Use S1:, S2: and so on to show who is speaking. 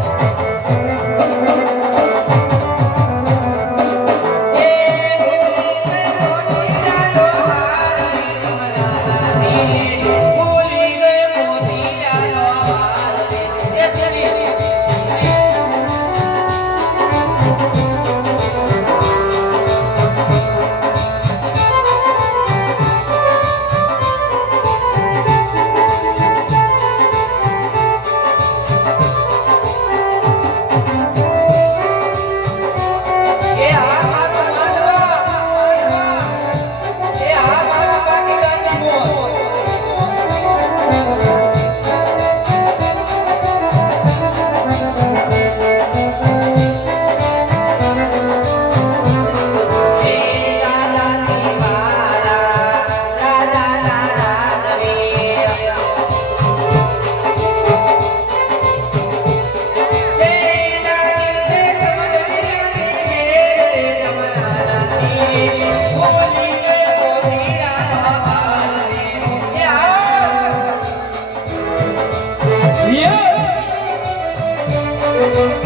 S1: thank you thank you